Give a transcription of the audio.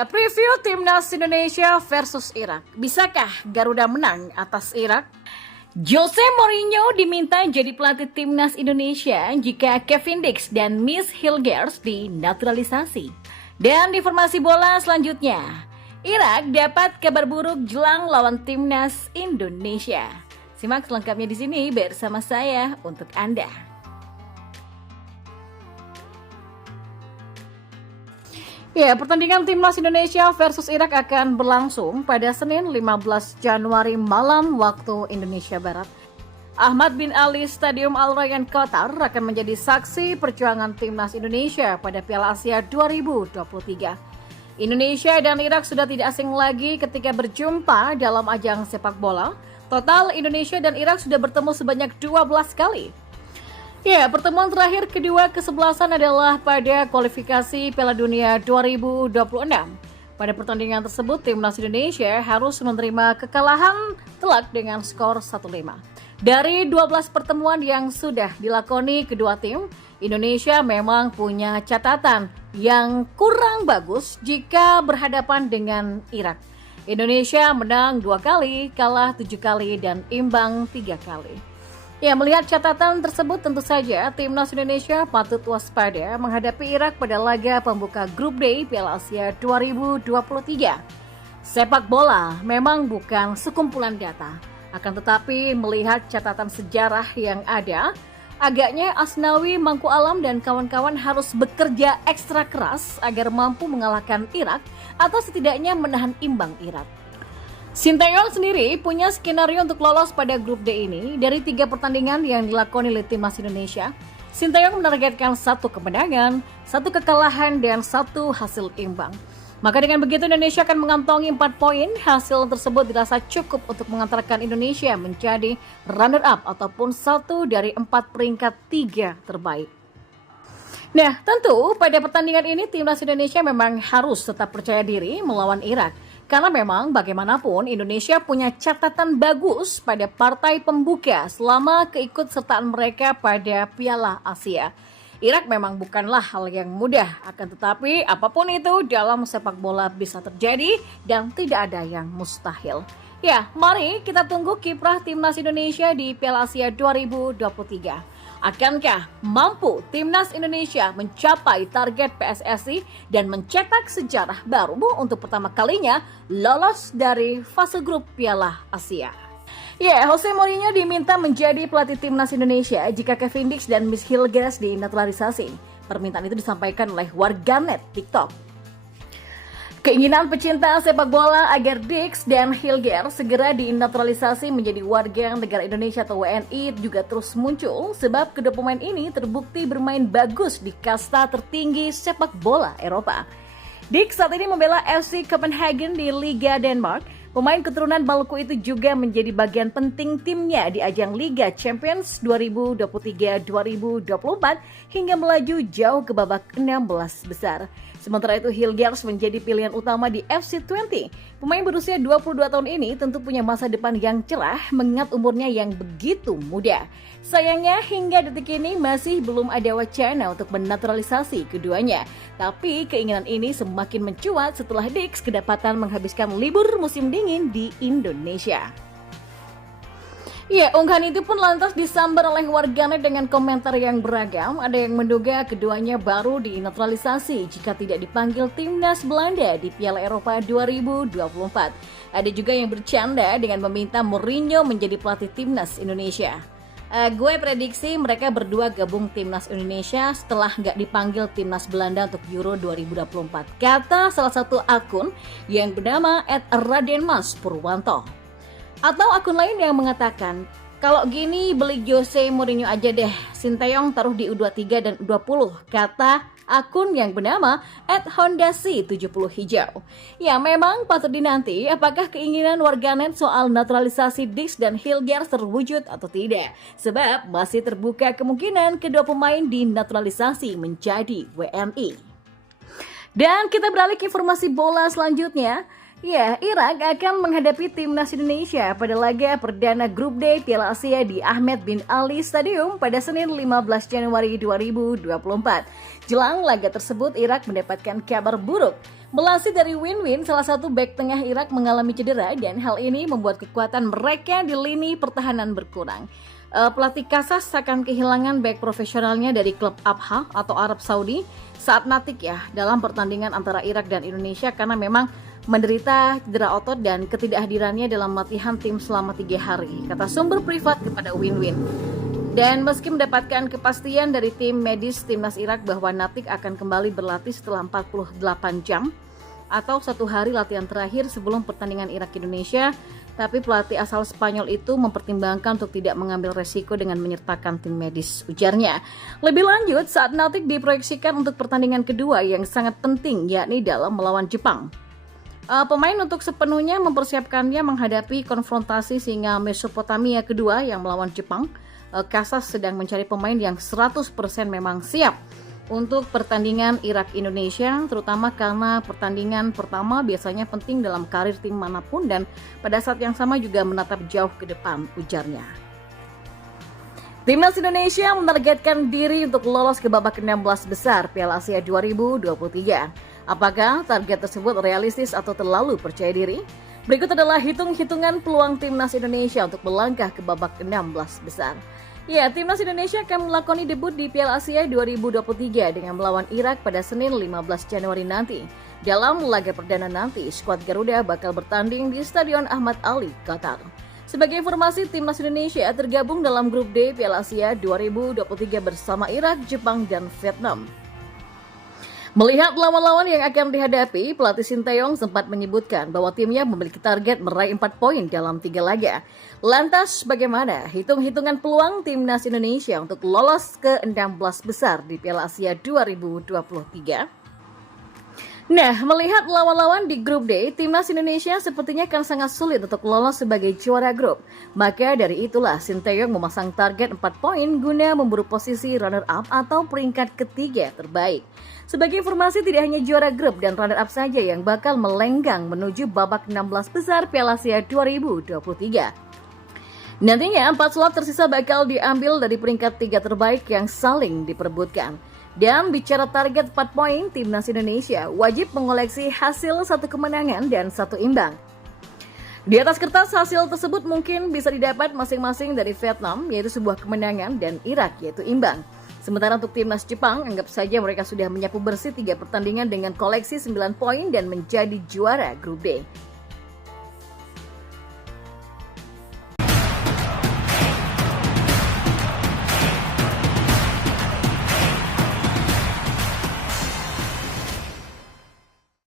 Ya, preview Timnas Indonesia versus Irak. Bisakah Garuda menang atas Irak? Jose Mourinho diminta jadi pelatih Timnas Indonesia jika Kevin Dix dan Miss Hilgers dinaturalisasi. Dan di informasi bola selanjutnya, Irak dapat kabar buruk jelang lawan Timnas Indonesia. Simak selengkapnya di sini bersama saya untuk Anda. Ya, pertandingan Timnas Indonesia versus Irak akan berlangsung pada Senin 15 Januari malam waktu Indonesia Barat. Ahmad bin Ali Stadium Al Rayyan Qatar akan menjadi saksi perjuangan Timnas Indonesia pada Piala Asia 2023. Indonesia dan Irak sudah tidak asing lagi ketika berjumpa dalam ajang sepak bola. Total Indonesia dan Irak sudah bertemu sebanyak 12 kali. Ya, pertemuan terakhir kedua kesebelasan adalah pada kualifikasi Piala Dunia 2026. Pada pertandingan tersebut, Timnas Indonesia harus menerima kekalahan telak dengan skor 1-5. Dari 12 pertemuan yang sudah dilakoni kedua tim, Indonesia memang punya catatan yang kurang bagus jika berhadapan dengan Irak. Indonesia menang 2 kali, kalah 7 kali, dan imbang 3 kali. Ya, melihat catatan tersebut tentu saja Timnas Indonesia patut waspada menghadapi Irak pada laga pembuka Grup D Piala Asia 2023. Sepak bola memang bukan sekumpulan data, akan tetapi melihat catatan sejarah yang ada, agaknya Asnawi, Mangku Alam, dan kawan-kawan harus bekerja ekstra keras agar mampu mengalahkan Irak atau setidaknya menahan imbang Irak. Sinteyong sendiri punya skenario untuk lolos pada grup D ini. Dari 3 pertandingan yang dilakoni oleh Timnas Indonesia, Sinteyong menargetkan 1 kemenangan, 1 kekalahan, dan 1 hasil imbang. Maka dengan begitu Indonesia akan mengantongi 4 poin. Hasil tersebut dirasa cukup untuk mengantarkan Indonesia menjadi runner-up ataupun 1 dari 4 peringkat 3 terbaik. Nah, tentu pada pertandingan ini Timnas Indonesia memang harus tetap percaya diri melawan Irak. Karena memang bagaimanapun Indonesia punya catatan bagus pada partai pembuka selama keikutsertaan mereka pada Piala Asia. Irak memang bukanlah hal yang mudah, akan tetapi apapun itu dalam sepak bola bisa terjadi dan tidak ada yang mustahil. Ya, mari kita tunggu kiprah Timnas Indonesia di Piala Asia 2023. Akankah mampu Timnas Indonesia mencapai target PSSI dan mencetak sejarah baru untuk pertama kalinya lolos dari fase grup Piala Asia? Ya, Jose Mourinho diminta menjadi pelatih Timnas Indonesia jika Kevin Dix dan Miss Hilgers dinaturalisasi. Permintaan itu disampaikan oleh warganet TikTok. Keinginan pecinta sepak bola agar Dix dan Hilgers segera dinaturalisasi menjadi warga negara Indonesia atau WNI juga terus muncul sebab kedua pemain ini terbukti bermain bagus di kasta tertinggi sepak bola Eropa. Dix saat ini membela FC Copenhagen di Liga Denmark. Pemain keturunan Maluku itu juga menjadi bagian penting timnya di ajang Liga Champions 2023-2024 hingga melaju jauh ke babak 16 besar. Sementara itu Hilgers menjadi pilihan utama di FC Twente. Pemain berusia 22 tahun ini tentu punya masa depan yang cerah mengingat umurnya yang begitu muda. Sayangnya hingga detik ini masih belum ada wacana untuk menaturalisasi keduanya. Tapi keinginan ini semakin mencuat setelah Dix kedapatan menghabiskan libur musim dingin di Indonesia. Ya, unggahan itu pun lantas disambar oleh warganet dengan komentar yang beragam. Ada yang menduga keduanya baru dinaturalisasi jika tidak dipanggil Timnas Belanda di Piala Eropa 2024. Ada juga yang bercanda dengan meminta Mourinho menjadi pelatih Timnas Indonesia. Gue prediksi mereka berdua gabung Timnas Indonesia setelah nggak dipanggil Timnas Belanda untuk Euro 2024. Kata salah satu akun yang bernama @radenmas_purwanto. Atau akun lain yang mengatakan, kalau gini beli Jose Mourinho aja deh, Sinteyong taruh di U23 dan U20, kata akun yang bernama @hondasi70 hijau. Ya, memang patut dinanti apakah keinginan warganet soal naturalisasi Dix dan Hilgers terwujud atau tidak. Sebab masih terbuka kemungkinan kedua pemain dinaturalisasi menjadi WNI. Dan kita beralih ke informasi bola selanjutnya. Ya, Irak akan menghadapi Timnas Indonesia pada laga perdana Grup D Piala Asia di Ahmed bin Ali Stadium pada Senin 15 Januari 2024. Jelang laga tersebut, Irak mendapatkan kabar buruk. Melansir dari Win-Win, salah satu bek tengah Irak mengalami cedera dan hal ini membuat kekuatan mereka di lini pertahanan berkurang. Pelatih Kasas akan kehilangan bek profesionalnya dari klub Abha atau Arab Saudi saat natik ya dalam pertandingan antara Irak dan Indonesia karena memang menderita cedera otot dan ketidakhadirannya dalam latihan tim selama 3 hari, kata sumber privat kepada Win-Win. Dan meski mendapatkan kepastian dari tim medis timnas Irak bahwa Natik akan kembali berlatih setelah 48 jam atau 1 hari latihan terakhir sebelum pertandingan Irak-Indonesia, tapi pelatih asal Spanyol itu mempertimbangkan untuk tidak mengambil resiko dengan menyertakan tim medis, ujarnya. Lebih lanjut, saat Natik diproyeksikan untuk pertandingan kedua yang sangat penting, yakni dalam melawan Jepang. Pemain untuk sepenuhnya mempersiapkannya menghadapi konfrontasi singa Mesopotamia kedua yang melawan Jepang. Kasas sedang mencari pemain yang 100% memang siap untuk pertandingan Irak-Indonesia, terutama karena pertandingan pertama biasanya penting dalam karir tim manapun dan pada saat yang sama juga menatap jauh ke depan, ujarnya. Timnas Indonesia menargetkan diri untuk lolos ke babak 16 besar Piala Asia 2023. Apakah target tersebut realistis atau terlalu percaya diri? Berikut adalah hitung-hitungan peluang Timnas Indonesia untuk melangkah ke babak 16 besar. Ya, Timnas Indonesia akan melakoni debut di Piala Asia 2023 dengan melawan Irak pada Senin 15 Januari nanti. Dalam laga perdana nanti, skuad Garuda bakal bertanding di Stadion Ahmad Ali, Qatar. Sebagai informasi, Timnas Indonesia tergabung dalam grup D Piala Asia 2023 bersama Irak, Jepang, dan Vietnam. Melihat lawan-lawan yang akan dihadapi, pelatih Sinteyong sempat menyebutkan bahwa timnya memiliki target meraih 4 poin dalam 3 laga. Lantas bagaimana hitung-hitungan peluang Timnas Indonesia untuk lolos ke 16 besar di Piala Asia 2023? Nah, melihat lawan-lawan di grup D, Timnas Indonesia sepertinya akan sangat sulit untuk lolos sebagai juara grup. Maka dari itulah Sinteyong memasang target 4 poin guna memburu posisi runner-up atau peringkat ketiga terbaik. Sebagai informasi, tidak hanya juara grup dan runner-up saja yang bakal melenggang menuju babak 16 besar Piala Asia 2023. Nantinya 4 slot tersisa bakal diambil dari peringkat 3 terbaik yang saling diperebutkan. Dan bicara target 4 poin, Timnas Indonesia wajib mengoleksi hasil 1 kemenangan dan 1 imbang. Di atas kertas, hasil tersebut mungkin bisa didapat masing-masing dari Vietnam, yaitu sebuah kemenangan, dan Irak, yaitu imbang. Sementara untuk Timnas Jepang, anggap saja mereka sudah menyapu bersih 3 pertandingan dengan koleksi 9 poin dan menjadi juara grup D.